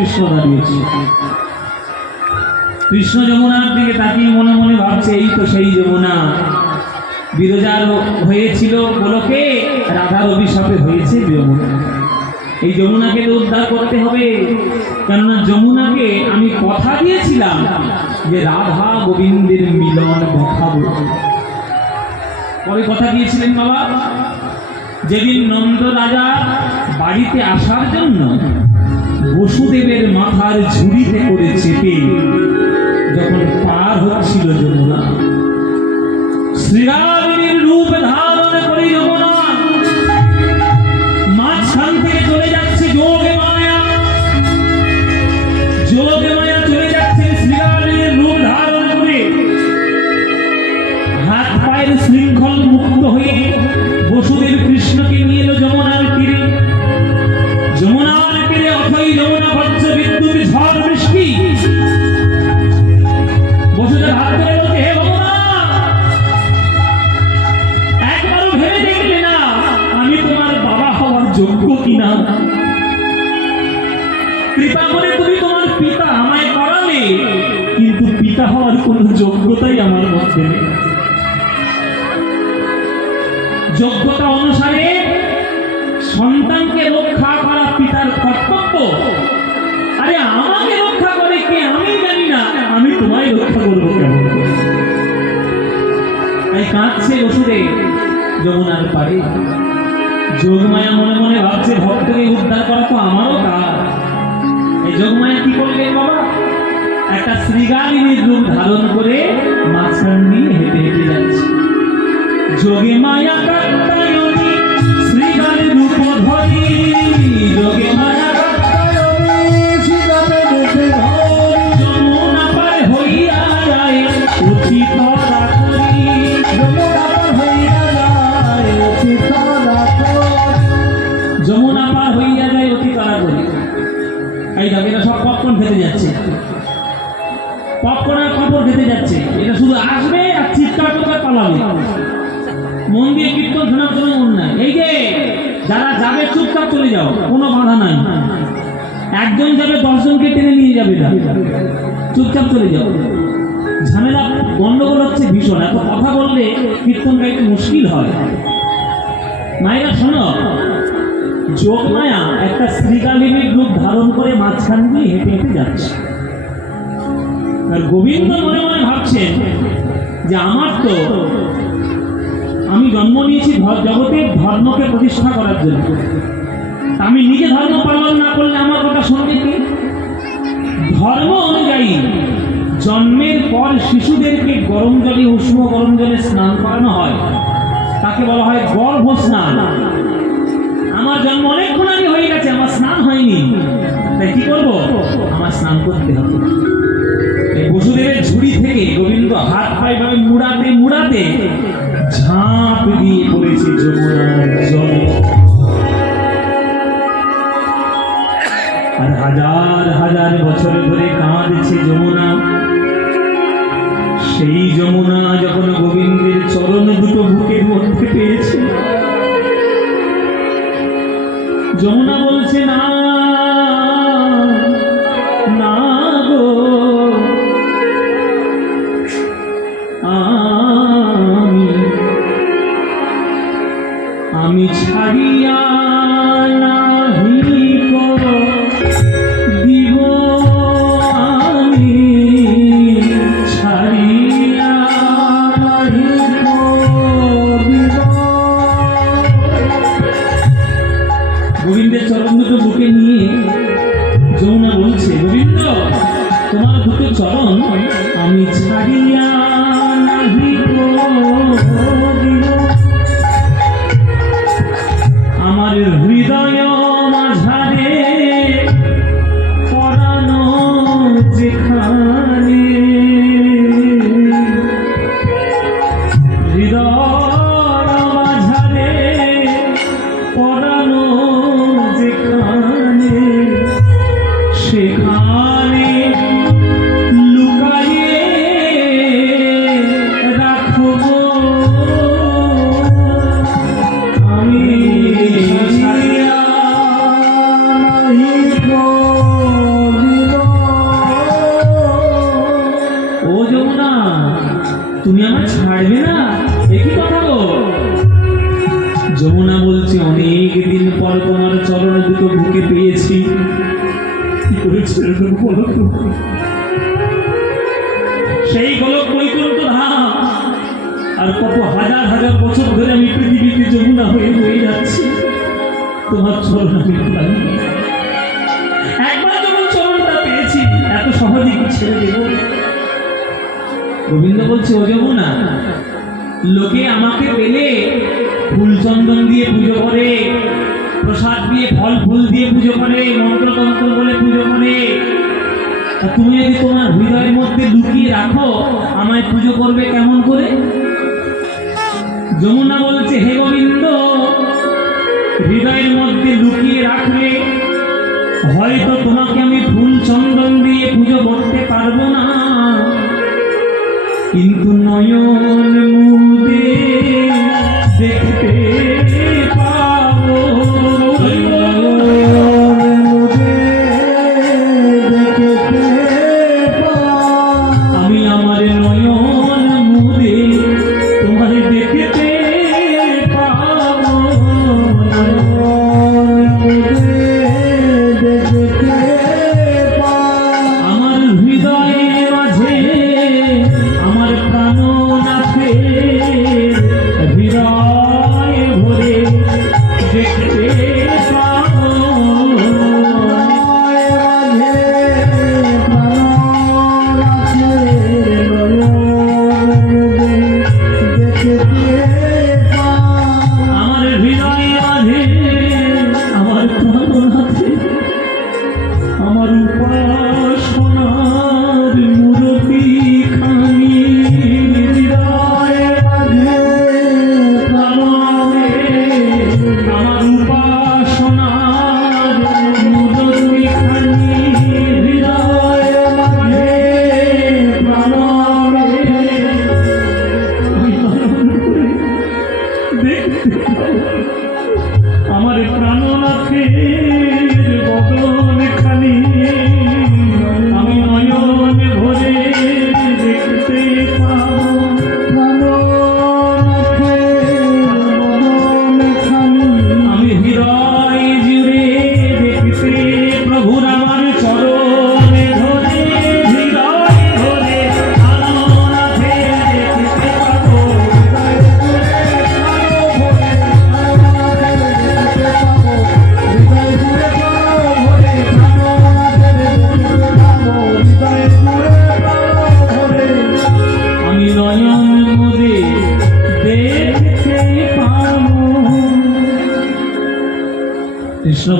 কৃষ্ণ দাঁড়িয়েছে। কৃষ্ণ যমুনার দিকে তাকিয়ে মনে মনে ভাবছে, এই তো সেই যমুনা, বিরজার হয়েছিল গোলকে, রাধার অভিশাপে হয়েছে যমুনা। এই যমুনাকে তো উদ্ধার করতে হবে, কেননা যমুনাকে আমি কথা দিয়েছিলাম যে রাধা গোবিন্দের মিলন দেখাবো। কবে কথা দিয়েছিলেন বাবা? যেদিন নন্দ রাজা বাড়িতে আসার জন্য বসুদেবের মাথার ঝুড়িতে করে চেপে যখন পার হচ্ছিল যমুনা, শ্রীরামের রূপ ধারণ করে যমুনা মাঝখান থেকে চলে যাচ্ছে যোগে মায়া, যোগে মায়া চলে যাচ্ছে শ্রীরামের রূপ ধারণ করে, হাত পায়ের শৃঙ্খল মুক্ত হয়ে বসুদেব কৃষ্ণকে নিয়ে এলো যমুনার তীরে। যমুনার তীরে অথই যমুনা বজ্র বিদ্যুৎ ঝড় বৃষ্টি। বসুদেব হাত ধরে বলছে, হে ভগবান, একবারও ভেবে দেখলে না আমি তোমার বাবা হওয়ার যোগ্য কিনা? কৃপা করে তুমি তোমার পিতা আমায় করালে, কিন্তু পিতা হওয়ার কোনো যোগ্যতাই আমার মধ্যে নেই। যোগ্যতা অনুসারে সন্তানকে রক্ষা করা পিতার কর্তব্য। আরে আমাকে রক্ষা করে কে আমি জানি না, আমি তোমায় রক্ষা করবো কেমন? তাই কাঁদছে বসুদেব যমুনার পাড়ে। যোগমায়া মনে মনে ভাবছে, ভক্তকে উদ্ধার করা তো আমারও কাজ। এই যোগমায়া কি করবে বাবা? একটা শ্রীগালিনীর রূপ ধারণ করে মাঝখান দিয়ে হেঁটে হেঁটে যাচ্ছে। যোগে মায়া কাত্তায়নী শ্রীগালির রূপ ধরি, যোগে মায়া কাত্তায়নী শ্রীগালির রূপ ধরি, যমুনা পার হইয়া যায় অতি তরা করি, যমুনা পার হইয়া যায় অতি তরা করি, যমুনা পার হইয়া যায় অতি তরা করি। এই দেখো, এটা সব পপকর্ন খেতে যাচ্ছে, পপকর্ন আর কাপড় খেতে যাচ্ছে। এটা শুধু আসবে আর চিৎকার করে পালাবে। মন দিয়ে কীর্তন শোনার কোনো মন নাই। এই যে যারা যাবে চুপচাপ চলে যাও, কোনো বাধা নাই। একজন যাবে 10 জনকে টেনে নিয়ে যাবে না, চুপচাপ চলে যাও। ঝামেলা গন্ডগোল হচ্ছে ভীষণ, এত কথা বললে কীর্তন গাইতে মুশকিল হয়। মায়েরা শোনো, যোগমায়া একটা শ্রীগালিনীর রূপ ধারণ করে মাঝখান দিয়ে হেঁটে হেঁটে যাচ্ছে। আর গোবিন্দ মনে মনে ভাবছেন যে আমার তো, আমি জন্ম নিয়েছি জগতের ধর্মকে প্রতিষ্ঠা করার জন্য, আমি নিজে ধর্ম পালন না করলে আমার কথা শুনবে কি? ধর্ম অনুযায়ী জন্মের পর শিশুদেরকে গরম জলে, উষ্ণ গরম জলে স্নান করানো হয়, তাকে বলা হয় গর্ভ স্নান। আমার জন্ম অনেকক্ষণ আগে হয়ে গেছে, আমার স্নান হয়নি, তাই কি করবো? আমার স্নান করতে হবে। বসুদেবের ঝুড়ি থেকে গোবিন্দ হাত পায়ে ভাবে মুড়াতে মুড়াতে ঝাঁপ দিয়ে পড়েছে যমুনার জলে। আর হাজার হাজার বছর ধরে কাঁদছে যমুনা। সেই যমুনা যখন গোবিন্দের চরণ দুটো বুকের মধ্যে পেয়েছে, যমুনা বলছে, না না গো, আমি ছাড়িয়া নাহি দিব, আমি ছাড়িয়া নাহি দিব। গোবিন্দের চরণ দুটো বুকে নিয়ে যমুনা বলছে, গোবিন্দ তোমার দুটো চরণ আমি ছাড়িয়া নাহি দিব, আমার হৃদয় মাঝারে পরানো যেখানে, হৃদয় মাঝারে পরানো যেখানে, সেখানে লুকাইয়ে রাখবো আমি। তুমি আমার ছাড়বে না? একই কথা গো। যমুনা বলছে, অনেক দিন পর তোমার চরণ দুটো বুকে পেয়েছি, কি করে ছেড়ে দেবো বলো তো? সেই গোলক বৈকুণ্ঠ ধাম, আর কত হাজার হাজার বছর ধরে আমি পৃথিবীতে যমুনা হয়ে বয়ে যাচ্ছি, তোমার চরণ আমি পাই। একবার যখন চরণটা পেয়েছি, এত সহজে কি ছেড়ে দেব? গোবিন্দ বলছে, ও যমুনা, লোকে আমাকে পেলে ফুল চন্দন দিয়ে পুজো করে, প্রসাদ দিয়ে ফল ফুল দিয়ে পুজো করে, মন্ত্রতন্ত্র বলে পুজো করে। তুমি যদি তোমার হৃদয়ের মধ্যে লুকিয়ে রাখো, আমায় পুজো করবে কেমন করে? যমুনা বলছে, হে গোবিন্দ, হৃদয়ের মধ্যে লুকিয়ে রাখলে হয়তো তোমাকে আমি ফুল চন্দন দিয়ে পুজো করতে পারবো না, কিন্তু নয়ন মুদে দেখতে পাবো। আমি আমার নয়ন মুদে তোমার দেখতে পাবো। আমার হৃদয়ের মাঝে আমার প্রাণনাথে হৃদয় ভরে দেখতে পাবো। আমার হৃদয়ে মাঝে আমার প্রাণনাথে আমার উপাসনার মূরতি খানি হৃদয়ে মাঝে প্রাণে, আমার উপাসনার মূরতি খানি হৃদয়ে মাঝে প্রাণে, দেখতে পাবো। আমার প্রাণনাথের বদন খানি আমি নয়ন ভরে দেখতে পাবো। আমি হৃদয় জুড়ে দেখতে প্রভুর আমার চরণে ধরে, হৃদয় ধরে প্রাণনাথে দেখতে পাবো। আমি নয়ন মুদে দেখতে পাবো। কৃষ্ণ